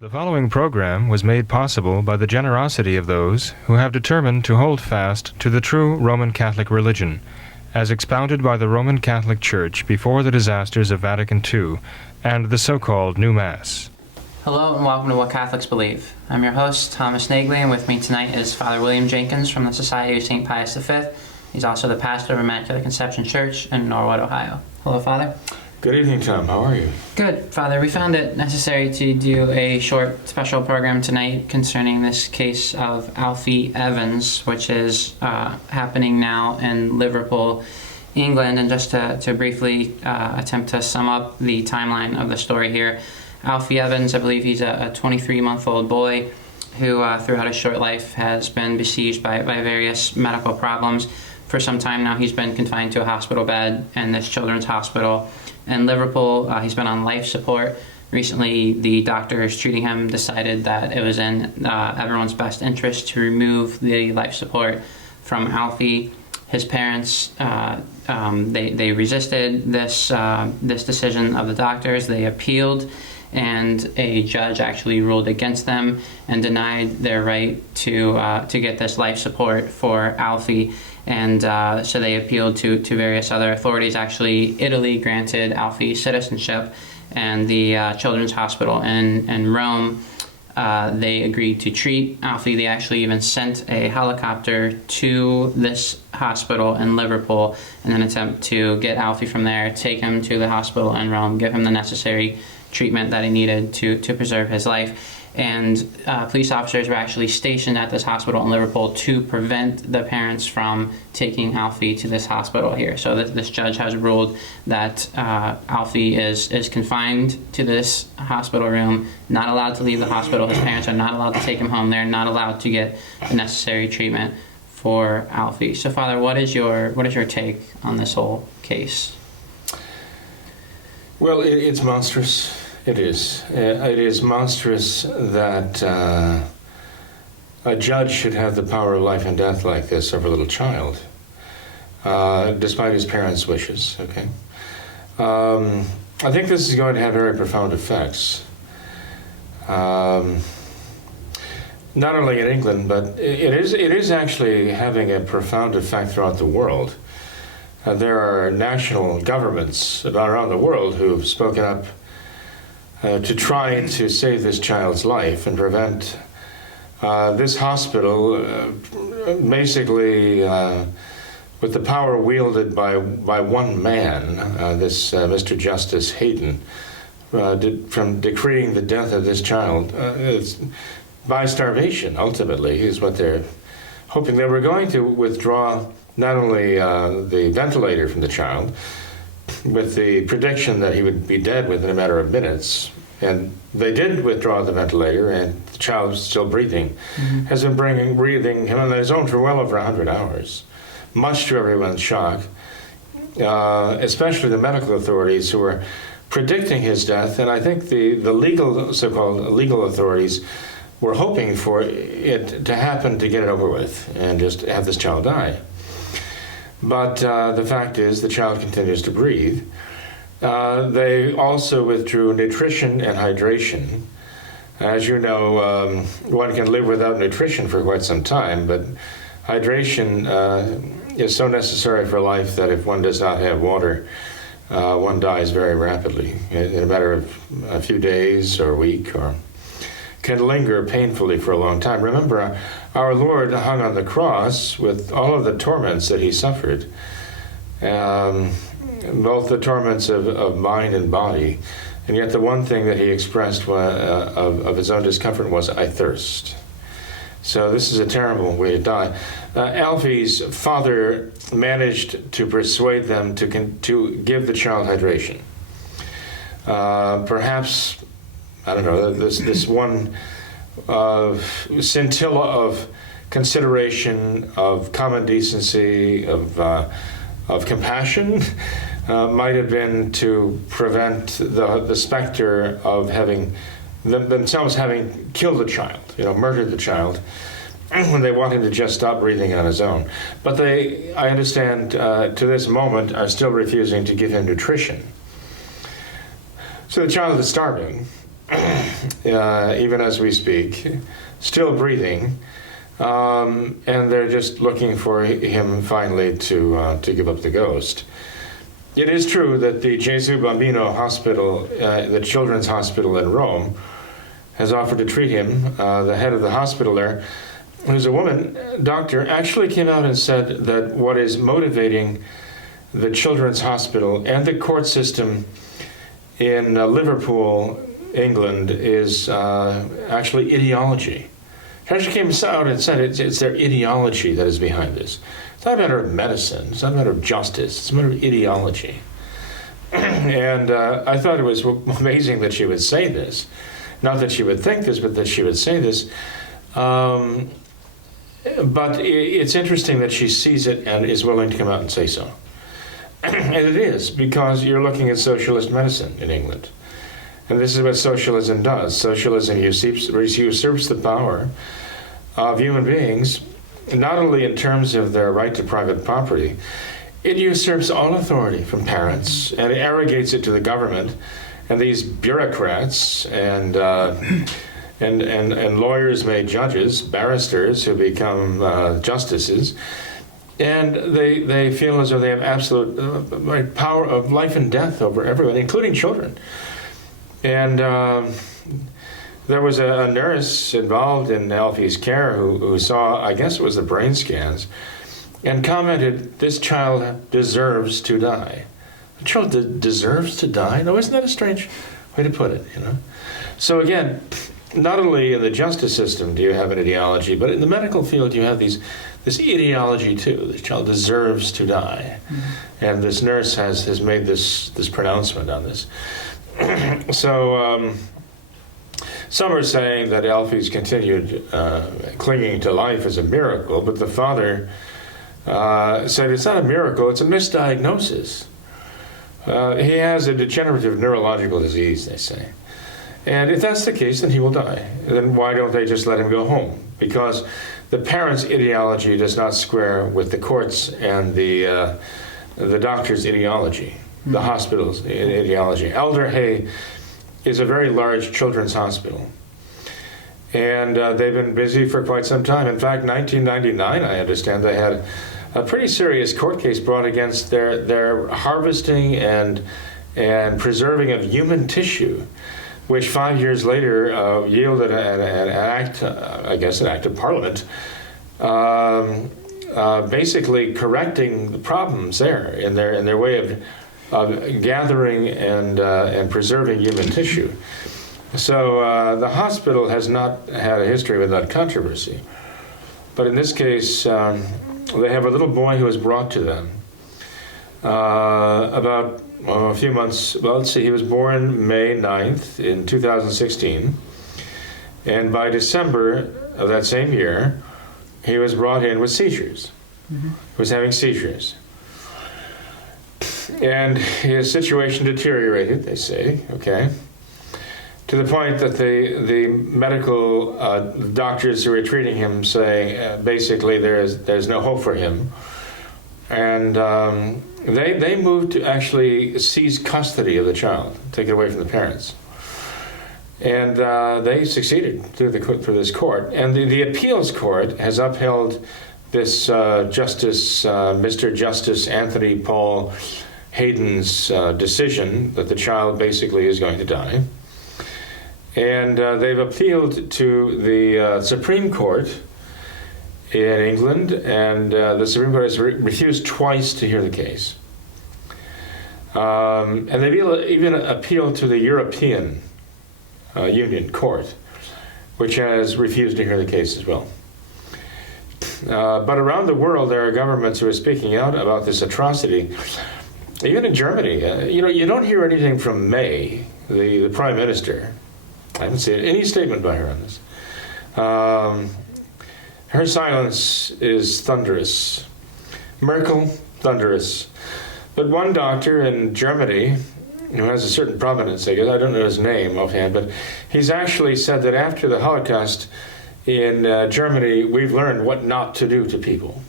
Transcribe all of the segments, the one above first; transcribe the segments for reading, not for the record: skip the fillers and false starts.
The following program was made possible by the generosity of those who have determined to hold fast to the true Roman Catholic religion, as expounded by the Roman Catholic Church before the disasters of Vatican II and the so-called New Mass. Hello and welcome to What Catholics Believe. I'm your host, Thomas Nagley, and with me tonight is Father William Jenkins from the Society of St. Pius V. He's also the pastor of Immaculate Conception Church in Norwood, Ohio. Hello, Father. Good evening, Tom. How are you? Good, Father. We found it necessary to do a short special program tonight concerning this case of Alfie Evans, which is happening now in Liverpool, England. And just to briefly attempt to sum up the timeline of the story here, Alfie Evans, I believe he's a 23-month-old boy who throughout his short life has been besieged by various medical problems. For some time now, he's been confined to a hospital bed in this children's hospital in Liverpool. He's been on life support. Recently, the doctors treating him decided that it was in everyone's best interest to remove the life support from Alfie. His parents, they resisted this decision of the doctors. They appealed, and a judge actually ruled against them and denied their right to get this life support for Alfie. And so they appealed to various other authorities. Actually, Italy granted Alfie citizenship, and the Children's Hospital in Rome, they agreed to treat Alfie. They actually even sent a helicopter to this hospital in Liverpool in an attempt to get Alfie from there, take him to the hospital in Rome, give him the necessary treatment that he needed to preserve his life. And police officers were actually stationed at this hospital in Liverpool to prevent the parents from taking Alfie to this hospital here. So this judge has ruled that Alfie is confined to this hospital room, not allowed to leave the hospital. His parents are not allowed to take him home. They're not allowed to get the necessary treatment for Alfie. So, Father, what is your take on this whole case? Well, it's monstrous. It is. It is monstrous that a judge should have the power of life and death like this over a little child, despite his parents' wishes. Okay. I think this is going to have very profound effects, not only in England, but it is actually having a profound effect throughout the world. There are national governments around the world who've spoken up to try to save this child's life and prevent this hospital, basically with the power wielded by one man, this Mr. Justice Hayden, from decreeing the death of this child by starvation, ultimately, is what they're hoping. They were going to withdraw not only the ventilator from the child, with the prediction that he would be dead within a matter of minutes. And they did withdraw the ventilator, and the child is still breathing. Mm-hmm. Has been breathing him on his own for well over 100 hours, much to everyone's shock, especially the medical authorities who were predicting his death. And I think the legal, so-called legal authorities were hoping for it to happen to get it over with and just have this child die. But the fact is, the child continues to breathe. They also withdrew nutrition and hydration. As you know, one can live without nutrition for quite some time, but hydration is so necessary for life that if one does not have water, one dies very rapidly in a matter of a few days or a week, or can linger painfully for a long time. Remember, our Lord hung on the cross with all of the torments that he suffered, both the torments of mind and body, and yet the one thing that he expressed of his own discomfort was, "I thirst." So this is a terrible way to die. Alfie's father managed to persuade them to give the child hydration. Perhaps, I don't know, this one scintilla of consideration, of common decency, of compassion, might have been to prevent the specter of having themselves having killed the child, murdered the child, when they want him to just stop breathing on his own. But they, I understand, to this moment, are still refusing to give him nutrition. So the child is starving. even as we speak, still breathing, and they're just looking for him finally to give up the ghost. It is true that the Gesù Bambino Hospital, the children's hospital in Rome, has offered to treat him. The head of the hospital there, who's a woman doctor, actually came out and said that what is motivating the children's hospital and the court system in Liverpool, England, is actually ideology. She actually came out and said it's their ideology that is behind this. It's not a matter of medicine. It's not a matter of justice. It's a matter of ideology. And I thought it was amazing that she would say this. Not that she would think this, but that she would say this. But it's interesting that she sees it and is willing to come out and say so. And it is, because you're looking at socialist medicine in England. And this is what socialism does. Socialism usurps the power of human beings, not only in terms of their right to private property, it usurps all authority from parents and arrogates it to the government and these bureaucrats and lawyers made judges, barristers who become justices, and they feel as though they have absolute power of life and death over everyone, including children. And there was a nurse involved in Alfie's care who saw, I guess it was the brain scans, and commented, "This child deserves to die." A child deserves to die? No, isn't that a strange way to put it, you know? So again, not only in the justice system do you have an ideology, but in the medical field you have this ideology too. This child deserves to die. Mm-hmm. And this nurse has made this pronouncement on this. So some are saying that Alfie's continued clinging to life is a miracle, but the father said it's not a miracle, it's a misdiagnosis. He has a degenerative neurological disease, they say. And if that's the case, then he will die. Then why don't they just let him go home? Because the parents' ideology does not square with the courts and the doctor's ideology, the hospital's ideology. Elder Hay is a very large children's hospital. And they've been busy for quite some time. In fact, 1999, I understand, they had a pretty serious court case brought against their harvesting and preserving of human tissue, which 5 years later yielded an act, I guess an act of Parliament, basically correcting the problems there in their way of gathering and preserving human tissue. So the hospital has not had a history with that controversy. But in this case, they have a little boy who was brought to them about a few months, well, let's see, he was born May 9th in 2016. And by December of that same year, he was brought in with seizures. Mm-hmm. He was having seizures. And his situation deteriorated, they say, okay, to the point that the medical doctors who were treating him say basically there's no hope for him. And they moved to actually seize custody of the child, take it away from the parents. And they succeeded through this court. And the appeals court has upheld this Mr. Justice Anthony Paul Hayden's decision that the child basically is going to die. And they've appealed to the Supreme Court in England, and the Supreme Court has refused twice to hear the case. And they've even appealed to the European Union Court, which has refused to hear the case as well. But around the world, there are governments who are speaking out about this atrocity. Even in Germany, you don't hear anything from May, the Prime Minister. I haven't seen any statement by her on this. Her silence is thunderous. Merkel, thunderous. But one doctor in Germany, who has a certain prominence, I guess, I don't know his name offhand, but he's actually said that after the Holocaust in Germany, we've learned what not to do to people,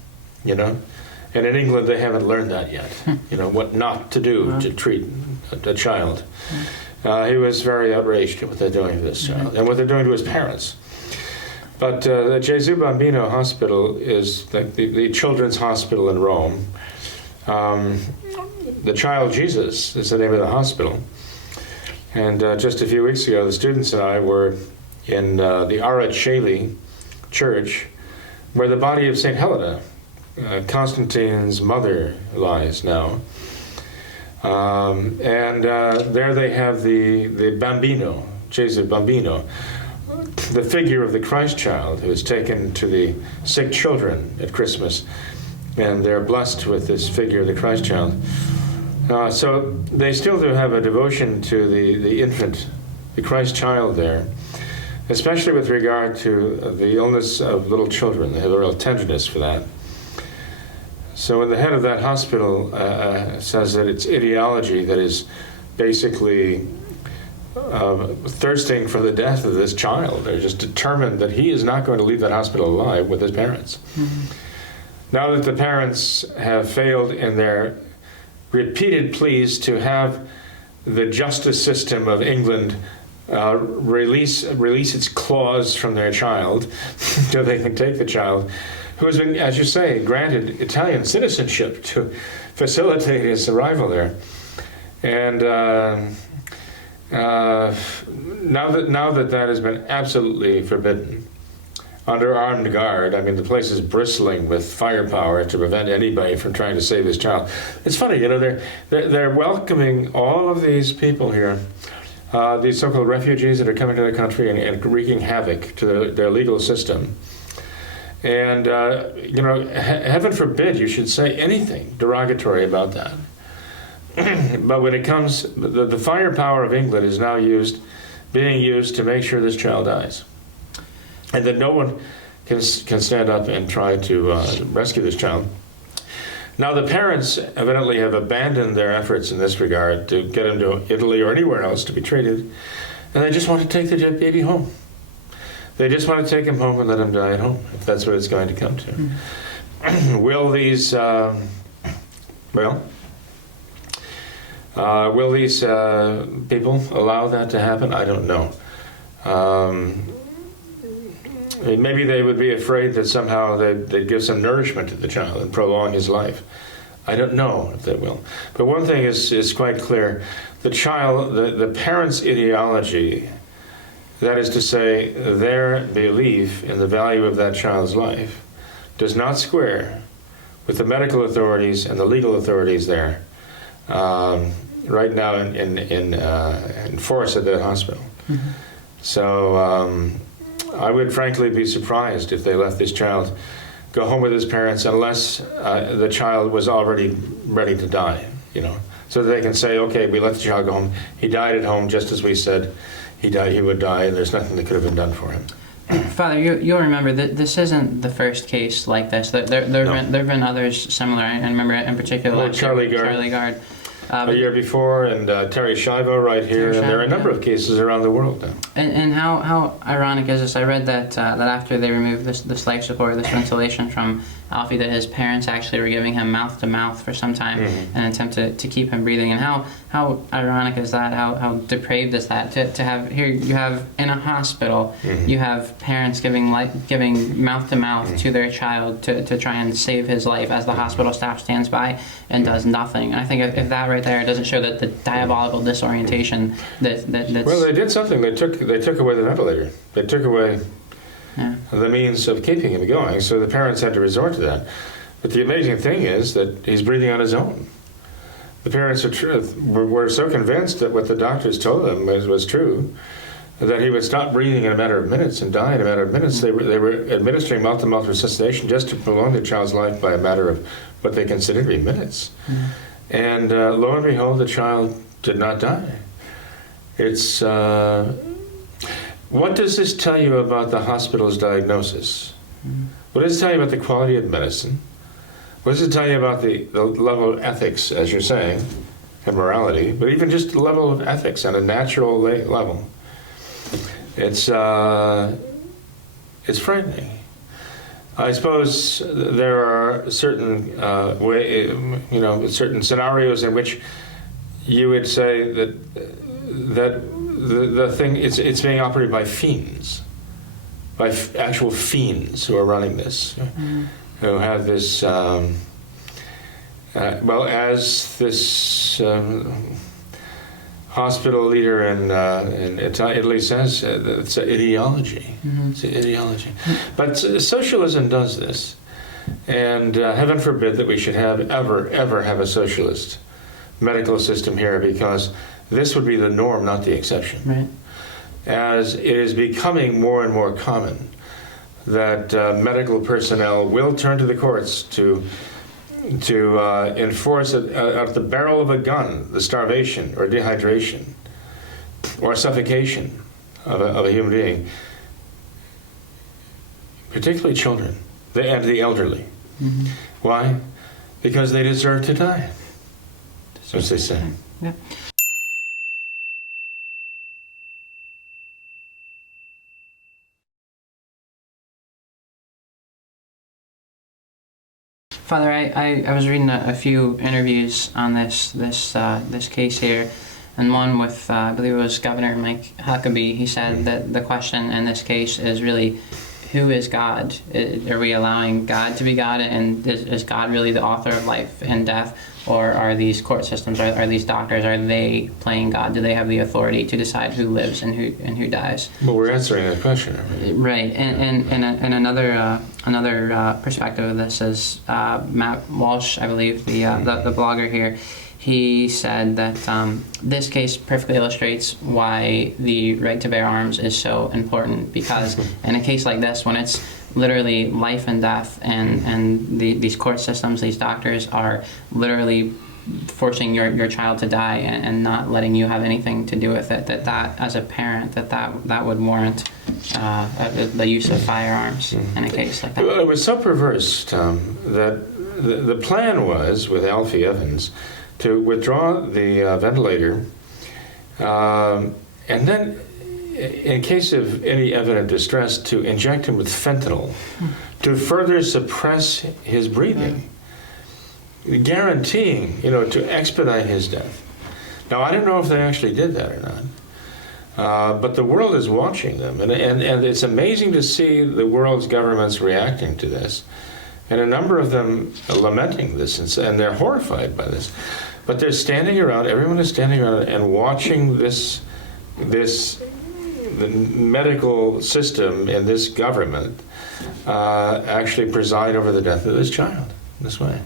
And in England, they haven't learned that yet, what not to do to treat a child. He was very outraged at what they're doing to this child and what they're doing to his parents. But the Gesù Bambino Hospital is the children's hospital in Rome. The Child Jesus is the name of the hospital. And just a few weeks ago, the students and I were in the Ara Coeli Church, where the body of St. Helena, Constantine's mother, lies now. And there they have the Bambino, Gesù Bambino, the figure of the Christ child who is taken to the sick children at Christmas, and they're blessed with this figure of the Christ child. So they still do have a devotion to the infant, the Christ child there, especially with regard to the illness of little children. They have a real tenderness for that. So when the head of that hospital says that it's ideology that is basically thirsting for the death of this child, they're just determined that he is not going to leave that hospital alive with his parents. Mm-hmm. Now that the parents have failed in their repeated pleas to have the justice system of England release its claws from their child so they can take the child, who has been, as you say, granted Italian citizenship to facilitate his arrival there. And now that has been absolutely forbidden, under armed guard, I mean, the place is bristling with firepower to prevent anybody from trying to save this child. It's funny, you know, they're welcoming all of these people here, these so-called refugees that are coming to the country and wreaking havoc to their legal system. And, you know, heaven forbid you should say anything derogatory about that. But when it comes, the firepower of England is now being used to make sure this child dies. And that no one can stand up and try to rescue this child. Now the parents evidently have abandoned their efforts in this regard to get him to Italy or anywhere else to be treated, and they just want to take the baby home. They just want to take him home and let him die at home, if that's what it's going to come to. Mm-hmm. Will these people allow that to happen? I don't know. Maybe they would be afraid that somehow they'd give some nourishment to the child and prolong his life. I don't know if they will. But one thing is quite clear. The parents' ideology, that is to say, their belief in the value of that child's life, does not square with the medical authorities and the legal authorities there right now in force at that hospital. Mm-hmm. So I would frankly be surprised if they let this child go home with his parents unless the child was already ready to die, you know, so that they can say, okay, we let the child go home. He died at home just as we said he would die, and there's nothing that could have been done for him. Father, you'll remember that this isn't the first case like this. There have been others similar. I remember in particular Charlie Gard. A year before, and Terry Schiavo right here, and there are a number of cases around the world now. And how ironic is this? I read that after they removed this life support, this ventilation from Alfie, that his parents actually were giving him mouth-to-mouth for some time in an attempt to keep him breathing. And how ironic is that? How depraved is that? To have here, you have in a hospital, you have parents giving mouth-to-mouth to their child to try and save his life as the hospital staff stands by and does nothing. And I think if that right there doesn't show that the diabolical disorientation that's... Well, they did something. They took away the ventilator. They took away the means of keeping him going, so the parents had to resort to that. But the amazing thing is that he's breathing on his own. The parents were so convinced that what the doctors told them was true, that he would stop breathing in a matter of minutes and die in a matter of minutes. They were administering mouth-to-mouth resuscitation just to prolong the child's life by a matter of what they considered to be minutes. And lo and behold, the child did not die. It's... What does this tell you about the hospital's diagnosis? What does it tell you about the quality of medicine? What does it tell you about the level of ethics, as you're saying, and morality, but even just the level of ethics on a natural level? It's frightening. I suppose there are certain certain scenarios in which you would say that that the thing, it's being operated by fiends, by actual fiends who are running this, who have this, well, as this hospital leader in Italy says, it's an ideology. It's an ideology. But socialism does this. And heaven forbid that we should ever have a socialist medical system here, because this would be the norm, not the exception. Right. As it is becoming more and more common that medical personnel will turn to the courts to enforce at the barrel of a gun the starvation or dehydration or suffocation of a human being, particularly children and the elderly. Why? Because they deserve to die, as they say. Yeah. Father, I was reading a few interviews on this case here, and one with I believe it was Governor Mike Huckabee. He said that the question in this case is really, who is God? Are we allowing God to be God, and is God really the author of life and death, or are these court systems, are these doctors, are they playing God? Do they have the authority to decide who lives and who dies? Well, we're answering that question, right? And another perspective of this is Matt Walsh, I believe, the blogger here. He said that this case perfectly illustrates why the right to bear arms is so important, because in a case like this, when it's literally life and death, and these court systems, these doctors are literally forcing your child to die and not letting you have anything to do with it, that as a parent, that would warrant the use of firearms in a case like that. Well, it was so perverse, Tom, that the plan was, with Alfie Evans, to withdraw the ventilator, and then, in case of any evident distress, to inject him with fentanyl to further suppress his breathing, guaranteeing, to expedite his death. Now, I don't know if they actually did that or not, but the world is watching them, and it's amazing to see the world's governments reacting to this, and a number of them lamenting this, and they're horrified by this. But they're standing around, everyone is standing around and watching the medical system in this government actually preside over the death of this child this way.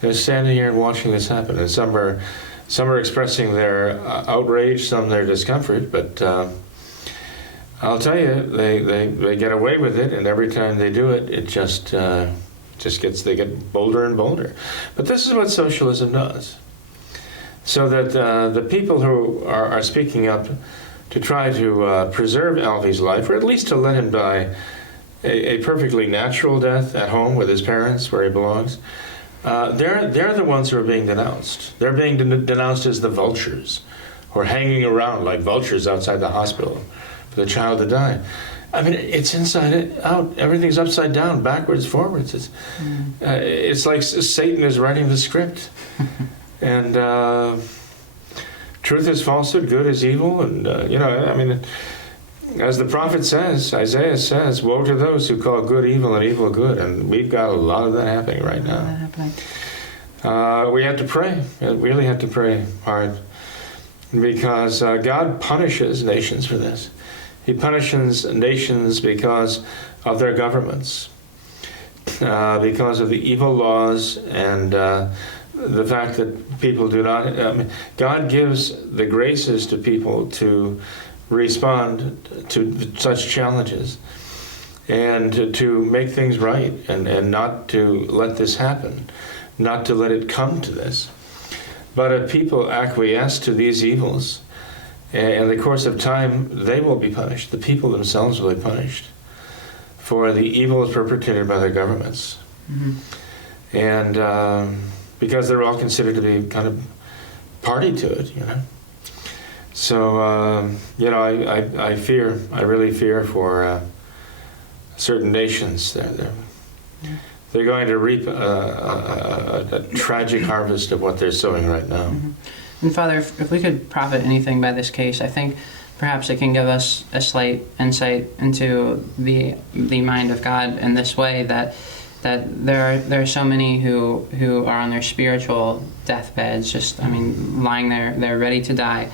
They're standing here and watching this happen, and some are expressing their outrage, some their discomfort, but I'll tell you, they get away with it, and every time they do it, it just they get bolder and bolder. But this is what socialism does. So that the people who are speaking up to try to preserve Alfie's life, or at least to let him die a perfectly natural death at home with his parents, where he belongs, they're the ones who are being denounced. They're being denounced as the vultures, who are hanging around like vultures outside the hospital for the child to die. I mean, it's inside out. Everything's upside down, backwards, forwards. It's like Satan is writing the script. And truth is falsehood, good is evil. And, as the prophet says, Isaiah says, woe to those who call good evil and evil good. And we've got a lot of that happening right now. We have to pray. We really have to pray hard. Because God punishes nations for this. He punishes nations because of their governments, because of the evil laws and the fact that people do not... God gives the graces to people to respond to such challenges and to make things right and not to let this happen, not to let it come to this. But if people acquiesce to these evils, in the course of time, they will be punished. The people themselves will be punished for the evils perpetrated by their governments. And because they're all considered to be kind of party to it, So, I really fear for certain nations. They're going to reap a tragic harvest of what they're sowing right now. And Father, if we could profit anything by this case, I think perhaps it can give us a slight insight into the mind of God in this way, that there are so many who are on their spiritual deathbeds, just, lying there, they're ready to die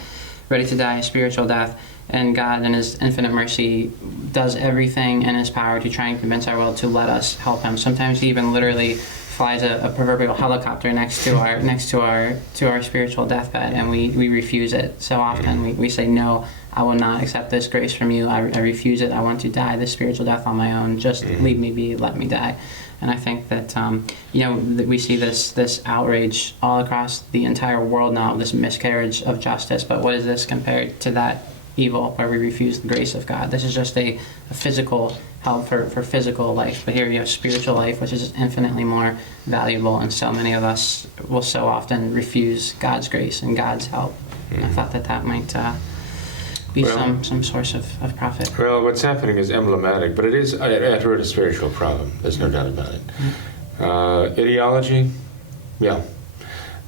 a spiritual death, and God in His infinite mercy does everything in His power to try and convince our will to let us help Him. Sometimes He even literally flies a proverbial helicopter next to our spiritual deathbed, and we refuse it. So often we say, no, I will not accept this grace from you. I refuse it. I want to die this spiritual death on my own. Just leave me be. Let me die. And I think that that we see this outrage all across the entire world now, this miscarriage of justice. But what is this compared to that evil where we refuse the grace of God? This is just a physical help for physical life, but here you have spiritual life, which is infinitely more valuable, and so many of us will so often refuse God's grace and God's help. And I thought that might be some source of profit. Well, what's happening is emblematic, but it is at root a spiritual problem. There's no doubt about it. Ideology, yeah,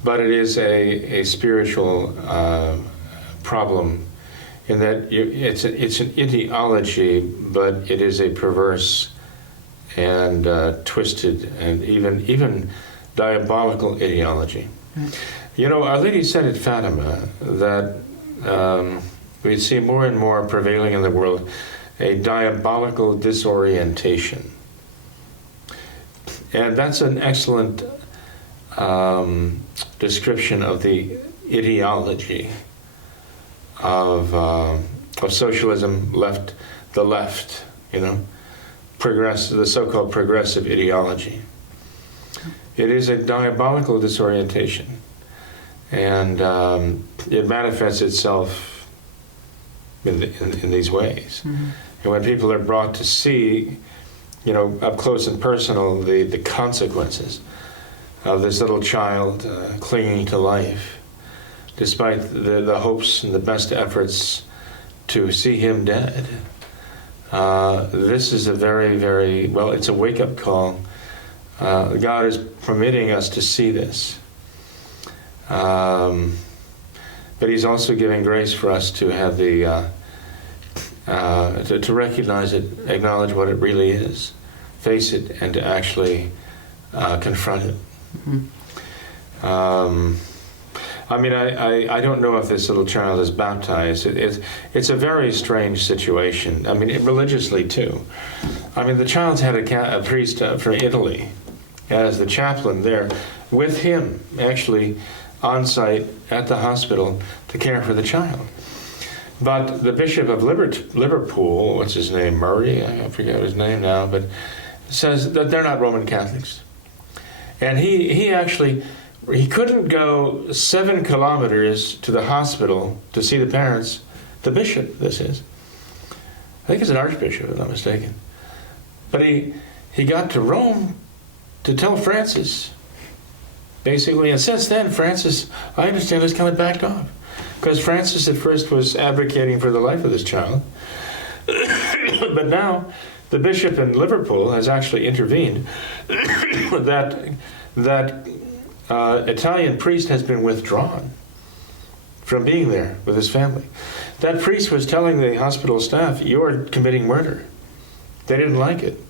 but it is a spiritual problem, in that it's an ideology, but it is a perverse and twisted and even diabolical ideology. Our Lady said at Fatima that we see more and more prevailing in the world a diabolical disorientation. And that's an excellent description of the ideology of socialism, the left, the so-called progressive ideology. It is a diabolical disorientation, and it manifests itself in these ways. And when people are brought to see, up close and personal, the consequences of this little child clinging to life, despite the hopes and the best efforts to see him dead. This is a very, very, it's a wake-up call. God is permitting us to see this. But He's also giving grace for us to have to recognize it, acknowledge what it really is, face it, and to actually confront it. I don't know if this little child is baptized. It's a very strange situation. Religiously too. The child's had a priest from Italy as the chaplain there with him, actually on site at the hospital to care for the child. But the Bishop of Liverpool, what's his name, Murray? I forget his name now, but says that they're not Roman Catholics. And he actually couldn't go 7 kilometers to the hospital to see the parents. The bishop, this is. I think it's an archbishop, if I'm not mistaken. But he got to Rome to tell Francis, basically. And since then, Francis, I understand, has kind of backed off. Because Francis at first was advocating for the life of this child. But now, the bishop in Liverpool has actually intervened that Italian priest has been withdrawn from being there with his family. That priest was telling the hospital staff, "You're committing murder." They didn't like it.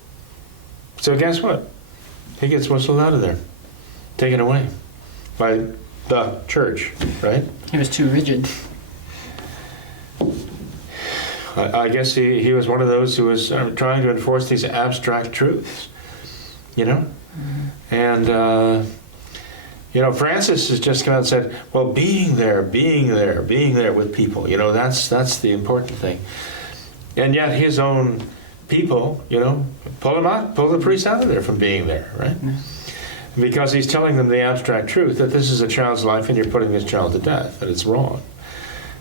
So guess what? He gets whistled out of there, taken away by the church, right? He was too rigid. I guess he was one of those who was trying to enforce these abstract truths, And, Francis has just come out and said, well, being there with people, that's the important thing. And yet his own people, pull the priest out of there from being there, right? Because he's telling them the abstract truth that this is a child's life and you're putting this child to death, that it's wrong.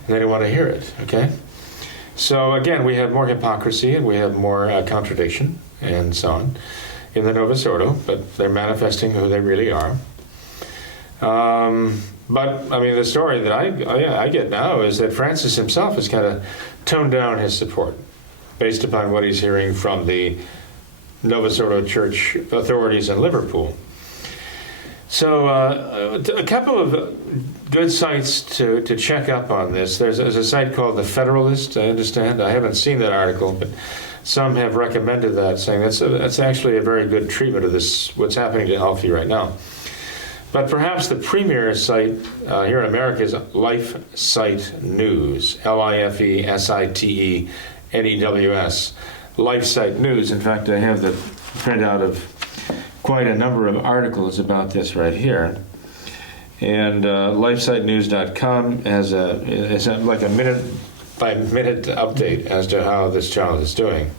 And they don't want to hear it, okay? So again, we have more hypocrisy and we have more contradiction and so on in the Novus Ordo, but they're manifesting who they really are. But the story that I get now is that Francis himself has kind of toned down his support based upon what he's hearing from the Novus Ordo Church authorities in Liverpool. So a couple of good sites to check up on this. There's a site called The Federalist, I understand. I haven't seen that article, but some have recommended that, saying that's actually a very good treatment of this, what's happening to Alfie right now. But perhaps the premier site here in America is LifeSite News, LifeSiteNews. LifeSite News. In fact, I have the printout of quite a number of articles about this right here. And LifeSiteNews.com has like a minute-by-minute update as to how this child is doing.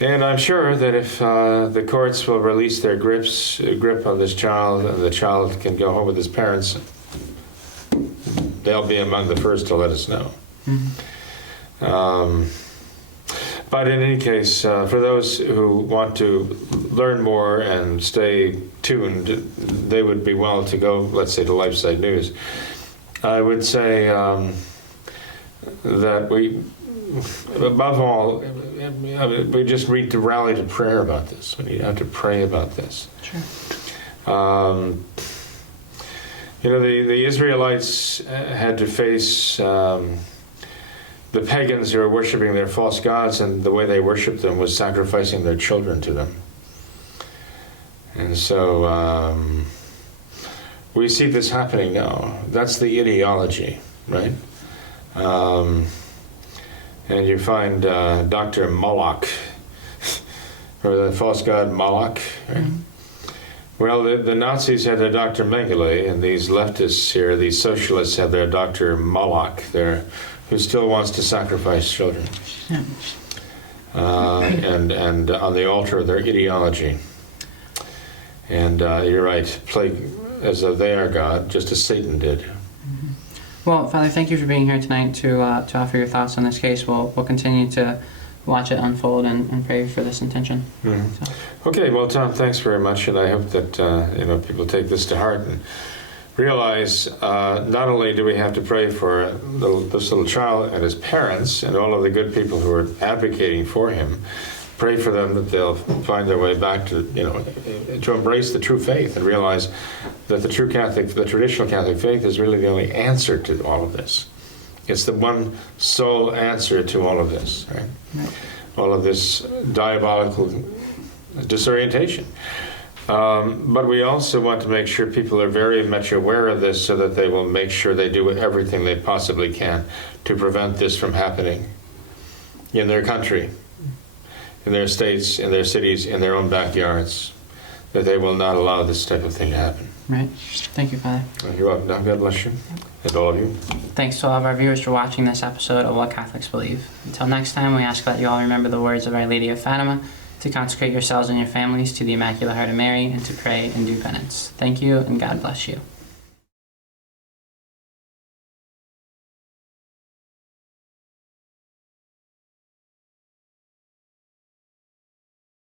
And I'm sure that if the courts will release their grip on this child, and the child can go home with his parents, they'll be among the first to let us know. Mm-hmm. But in any case, for those who want to learn more and stay tuned, they would be well to go, let's say, to LifeSite News. I would say that we, above all, we just need to rally to prayer about this. We have to pray about this. Sure. The Israelites had to face the pagans who were worshiping their false gods, and the way they worshiped them was sacrificing their children to them. And so we see this happening now. That's the ideology, right? And you find Dr. Moloch, or the false god Moloch, right? Mm-hmm. Well, the Nazis had their Dr. Mengele, and these leftists here, these socialists, have their Dr. Moloch, who still wants to sacrifice children, and on the altar of their ideology. And you're right, play as though they are God, just as Satan did. Mm-hmm. Well, Father, thank you for being here tonight to offer your thoughts on this case. We'll continue to watch it unfold and pray for this intention. Mm-hmm. So. Okay, well, Tom, thanks very much, and I hope that people take this to heart and realize not only do we have to pray for this little child and his parents and all of the good people who are advocating for him, pray for them that they'll find their way back to embrace the true faith and realize that the traditional Catholic faith is really the only answer to all of this. It's the one sole answer to all of this, right? Right. All of this diabolical disorientation. But we also want to make sure people are very much aware of this so that they will make sure they do everything they possibly can to prevent this from happening in their country, in their states, in their cities, in their own backyards, that they will not allow this type of thing to happen. Right. Thank you, Father. You're welcome. Now, God bless you, and all of you. Thanks to all of our viewers for watching this episode of What Catholics Believe. Until next time, we ask that you all remember the words of Our Lady of Fatima, to consecrate yourselves and your families to the Immaculate Heart of Mary, and to pray and do penance. Thank you, and God bless you.